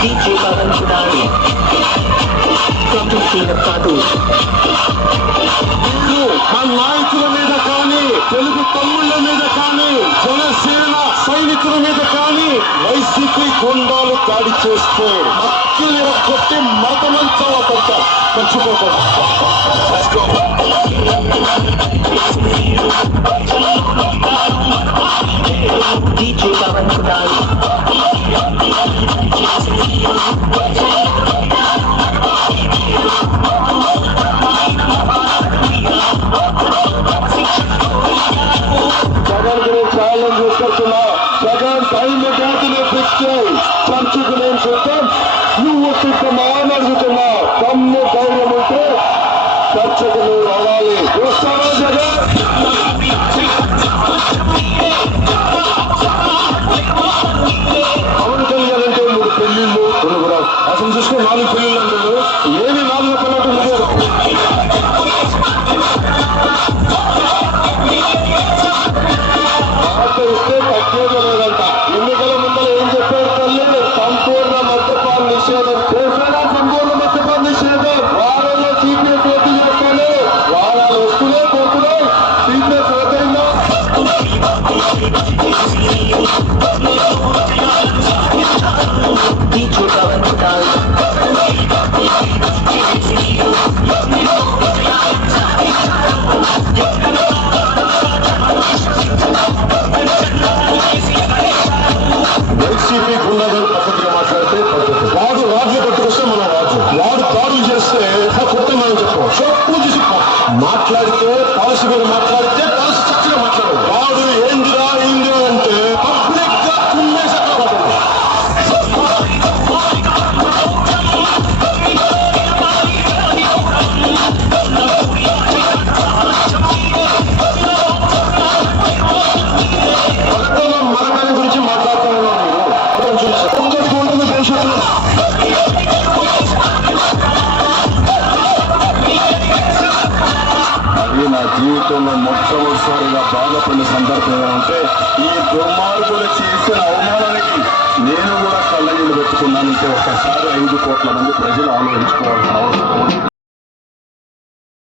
DJ Pavan Kudari మా నాయకుల మీద కానీ తెలుగు తమ్ముళ్ళ మీద కానీ జనసేన సైనికుల మీద కానీ వైసీపీ గుండాలు దాడి చేస్తే మక్కిలి కొట్టి మతమంచాల పడతారు మర్చిపోతారు. DJ Pavan Kudari జగన్ గురించి ఛాలెంజ్ చేసుకుంటున్నా. జగన్ టైం జాతిని ఫిక్స్ చేయి, చర్చకు నేను చూద్దాం. నువ్వు సిద్ధమా అని అడుగుతున్నా. తమ్ము ధైర్యం ఉంటే చర్చకు నువ్వు రావాలి. వస్తావా జగన్? పవన్ కళ్యాణ్ అంటే 3 పెళ్లిళ్ళు కూడా అసలు చూసుకుని 4 పెళ్లిళ్ళు అంటాడు. ఏమి 4 పిల్లలు ఇస్తే తగ్గేది లేదంట. ఎన్నికల ముందర ఏం చెప్పాడు తల్లి? సంపూర్ణ మద్యపాన నిషేధం చేసినా సంపూర్ణ మద్యపాన నిషేధం. వారంలో సిపిఎస్ రద్దు చేస్తాను. వారాలు వస్తూనే పోతున్నాయి. సిపిఎస్ రద్దయిందా? DJ Pavan Kudari వైసీపీ గుండాలు పద్ధతిగా మాట్లాడితే పద్ధతి. వాడు రాజు పట్టుకొస్తే మన రాజు, వాడు దాడులు చేస్తే కొత్త మనం చెప్పాం. చెప్పు చూసి మాట్లాడితే పాలసీ మీద మాట్లాడితే పాలసీ చక్కగా మాట్లాడాలి. వాడు ఏందిరా ఏందిరా అంటే పబ్లిక్ గా కుమ్మేసి మరణాల గురించి మాట్లాడుతూ ఉన్నాం. మీరు దేశంలో అది నా జీవితంలో మొట్టమొదటిసారిగా బాధపడిన సందర్భం అంటే ఈ దుర్మార్గులు చేసిన అవమానానికి నేను కూడా కళ్ళనీళ్ళు పెట్టుకున్నానంటే ఒక్కసారి 5 కోట్ల మంది ప్రజలు ఆలోచించుకోవాల్సిన అవసరం.